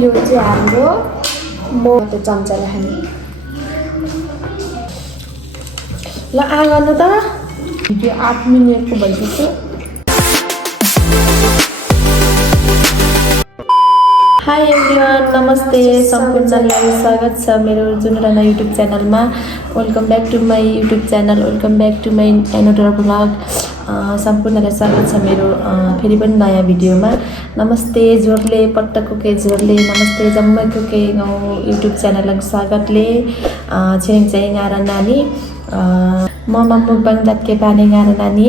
यो चाहिँ हाम्रो मोमो चम्चाले खाने ल आ गर्नु त भिडियो 8 मिनेटको भइसक्यो हाई एभ्रिवान नमस्ते सम्पूर्णलाई स्वागत छ मेरो जुनु राना युट्युब च्यानलमा welcome back to my YouTube channel welcome back to my another vlog सम्पूर्णलाई स्वागत छ मेरो फेरि पनि नयाँ भिडियोमा नमस्ते जोरले पट्टको के जोरले नमस्ते जम्मैको के गाउँ युट्युब च्यानलको स्वागतले छेङ छेङ आएर नानी मोमो mukbang के पाने गाएर नानी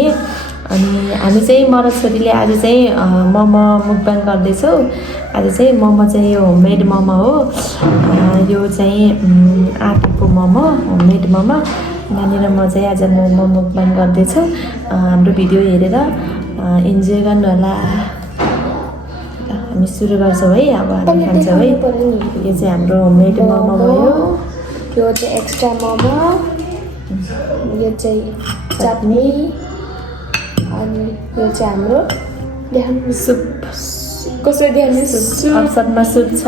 अनि हामी चाहिँ मरद छोरीले आज चाहिँ मोमो mukbang गर्दैछौँ आज चाहिँ मोमो चाहिँ यो होममेड मोमो हो यो चाहिँ आटाको मोमो होममेड मोमो नानी र म चाहिँ आज मोमो mukbang गर्दैछौँ हाम्रो भिडियो हेरेर इन्जोय गर्नु होला हामी सुरु गर्छौँ है अब हामी खान्छौँ है यो चाहिँ हाम्रो होममेड मोमो भयो यो चाहिँ एक्स्ट्रा मोमो यो चाहिँ चटनी अनि यो चाहिँ हाम्रो देखाउनु सुप कसरी देखाउनु सुप अवसरमा सुप छ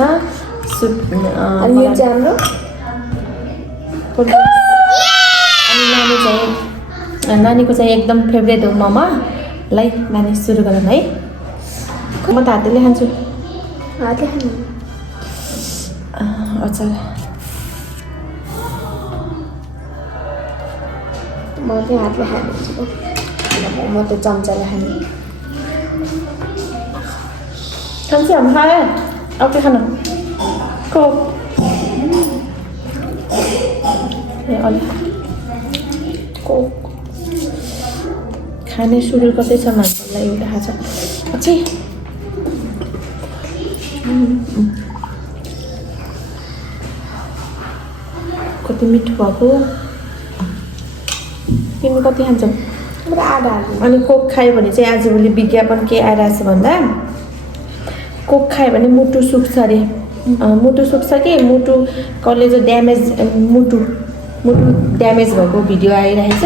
सुप अनि यो चाहिँ हाम्रो अनि नानीको चाहिँ एकदम फेभरेट हो मोमो लाई नानी सुरु गरौँ है म त हातले खान्छु हातले खानु अच्छा म चाहिँ हातले खान्छु म त चम्चाले खाने खान्छ हामी खायो अब के खानु कोक अलि कोक खाने सुरु गर्दैछ मान्छेलाई एउटा थाहा छ अझै कति मिठो भएको तिमी कति खान्छौ आधा अनि कोक खायो भने चाहिँ आजभोलि विज्ञापन के आइरहेछ भन्दा कोक खायो भने मुटु सुक्छ अरे मुटु सुक्छ कि मुटु कलेजो ड्यामेज मुटु ड्यामेज भएको भिडियो आइरहेछ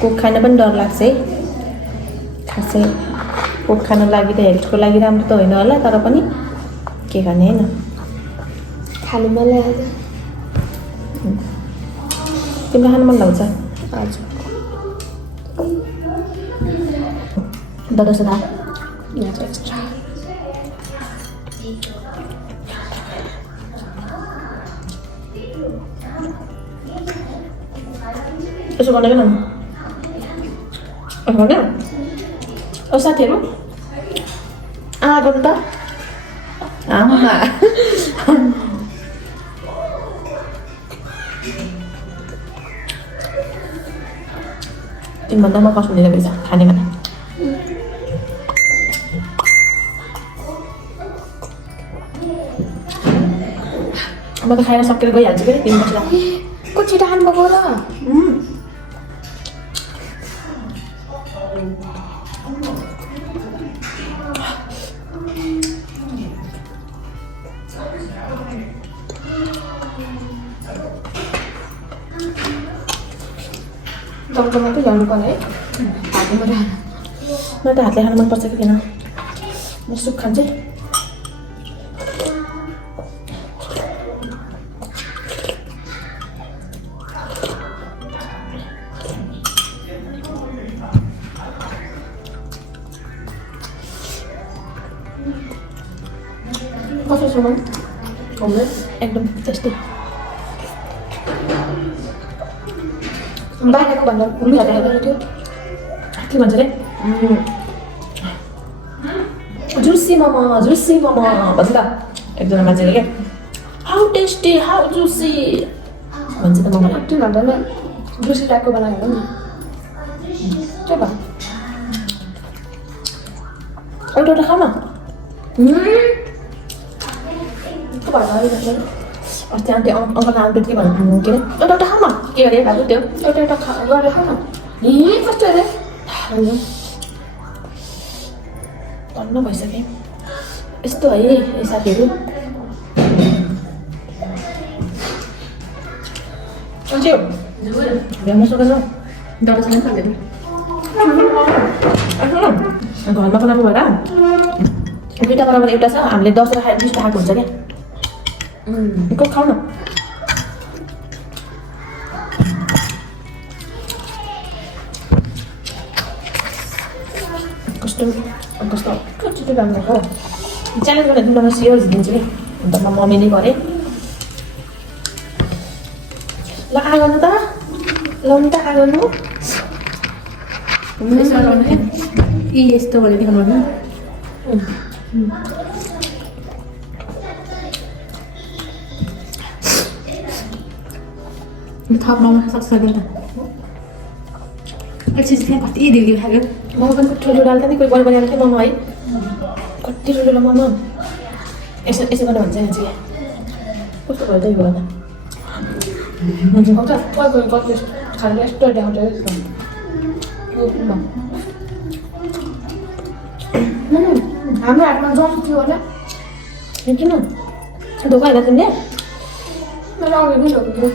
कोक खान पनि डर लाग्छ है खासै कोक खान लागि त हेल्थको लागि राम्रो त होइन होला तर पनि के गर्ने होइन खानु मन लाग्छ तिमीलाई खानु मन लाग्छ हजुर दादा सदा एक्स्ट्रा यसो गर्ने कि न साथीहरू गर्नु त आमा तिमीभन्दा म कसो लिएर गएछ खाने बेला म त खाएर सकेर गइहाल्छु कि तिमी बस्दा को छिटो खानुभएको र चम्चा मात्रै ल्याउनु पर्ने है हातले मात्रै खानु म त हातले खानु मनपर्छ कि किन म सुप खान्छु कसो छ मन एकदम टेस्टी बाहिरको भन्दा के भन्छ अरे जुसी मोमो भन्छ त एकजना मान्छेले क्या हाउ टेस्टी हाउ जुसी भन्छ त मोमो त्यो भन्दैन जुसी टाइपको बनाएको नि के भयो एउटा खाऊ न के भयो अस्ति आन्टी अङ्कल आन्टी के भन्नु के अरे एउटा खाऊ न के अरे भाइ त्यो एउटा गरेर खाऊ न कस्तो अरे धन्न भइसक्यो यस्तो है साथीहरू भ्याउनु सक्छ दरसँग खाँदैन घरमा बनाएको भएर दुईवटा बराबर एउटा छ हामीले 10 र 20 खाएको हुन्छ क्या को खाऊ न कस्तो कस्तो कति राम्रो हो च्यालेन्ज गर्ने मलाई सियर्स दिन्छु नि अन्त म मम्मी नै गरेँ ल आ गर्नु त लाउनु त आ गर्नु यस्तो गरेर देखाउनु थप्नमा सक्छ सक्दैन एकछिन चाहिँ कति दिल खायो मोमो पनि ठुलो डाल्छ नि कोही बढी बनाएको थियो मोमो है कति ठुलो मोमो यसो यसो गर्नु भन्छ नि चाहिँ कस्तो भयो त्यही भएन हुन्छ कति कति खानु यस्तो ड्याउँछ हाम्रो हातमा जम थियो होला किन धोका होइन तिमीले मैले अघि पनि धोको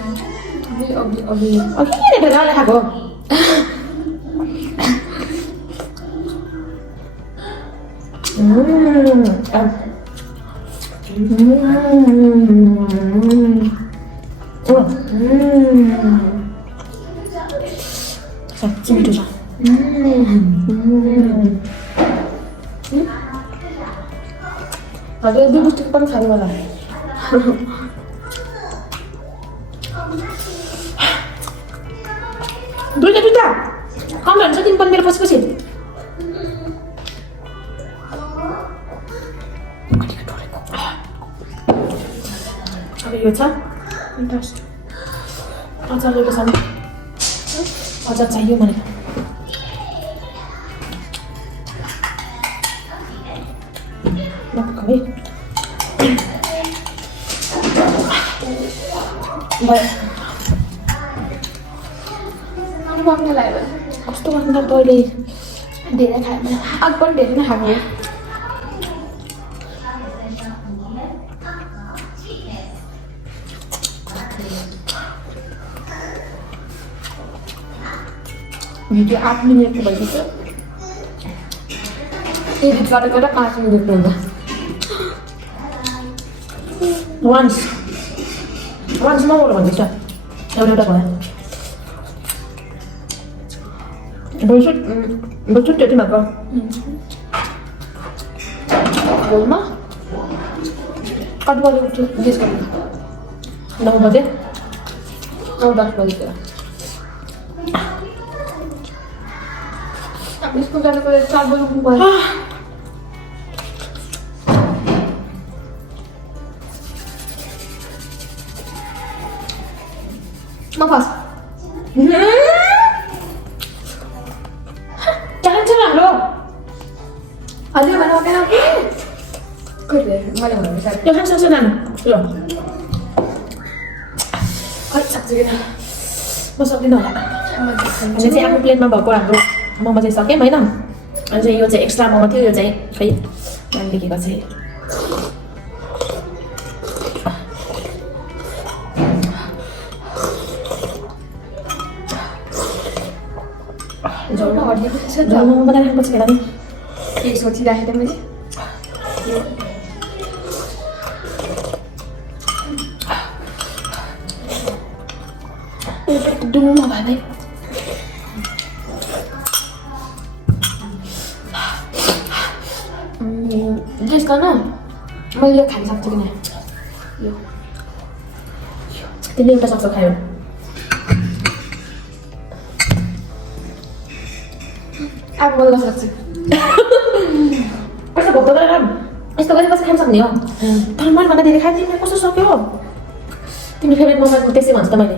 अघि किन डाले खाएको साँच्चै मिठो छ हजुर दुई बुस्टिक पनि खानु मलाई दुईटा कम हुन्छ तिमी पनि मेरो पछि अब यो छ अचार ल्याएको छ अचार चाहियो मलाई कस्तो गर्नु त तैँले धेरै खायो भने अघि पनि धेरै नै खाएको भिडियो 8 मिनटको भइसक्यो एडिट गर्दा 5 मिनट हुन्छ वान्स मोमो भन्दैछ एउटा भयो बोल्छु त्यति मात्र भोलिमा कति बजी उठ्छु गेस गर्नु 9 बजे 9-10 बजीतिर स्कुल जानुको 4 बजी उठ्नु पर्यो म फर्स्ट च्यालेन्ज छ हाम्रो अलि भन ओके कहिले मैले भन्नु सक्छु यो खान्छ नानु ल अलि सक्छु किन म सक्दिनँ होला अनि चाहिँ आफ्नो प्लेटमा भएको हाम्रो मोमो चाहिँ सक्यौँ होइन अनि चाहिँ यो चाहिँ एक्स्ट्रा मोमो थियो यो चाहिँ खै मैले लेखेको चाहिँ मोमो बनाएर खानुपर्छ होला नि केही सोचिराखेको थिएँ मैले डुमो भाइ गेस गर्न मैले यो खान सक्छु किन यो तिमीले एउटा सक्छौ खायो अब बोल्न सक्छु कस्तो भोक गरेर यस्तो गरेपछि खान सक्ने हो तर मैले भन्दा धेरै खाएँ तिमीले कस्तो सक्यो तिम्रो फेभरेट मोमो त्यसै भन्छ त मैले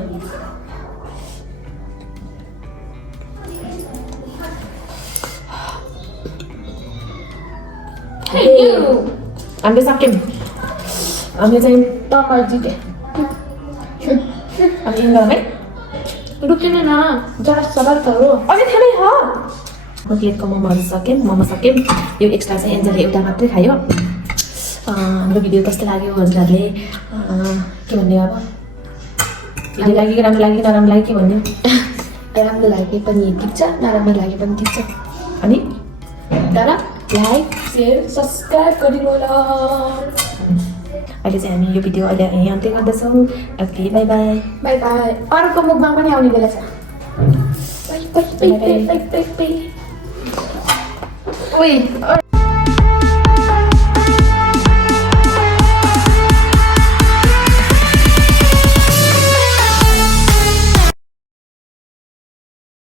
हामीले सक्यौँ हामी चाहिँ तमाल जिते अब इन गरौँ है रुकिन न जरा सवाल करो अझै खानै हो प्लेटको मोमोहरू सक्यौँ मोमो सक्यौँ यो एक्स्ट्रा चाहिँ एन्जलले एउटा मात्रै खायो हाम्रो भिडियो कस्तो लाग्यो हजुरहरूले के भन्ने अब भिडियो लागि राम्रो लाग्यो नराम्रो लाग्यो के भन्ने राम्रो लागे पनि ठिक छ नराम्रो लागे पनि ठिक छ अनि तर लाइक शेयर सब्सक्राइब गरिदिनु होला अहिले चाहिँ हामी यो भिडियो अहिले यहीँ अन्त्य गर्दछौँ। Okay by by. By by. अर्को मुखमा पनि आउने बेला छ। By by by by by by. ओइ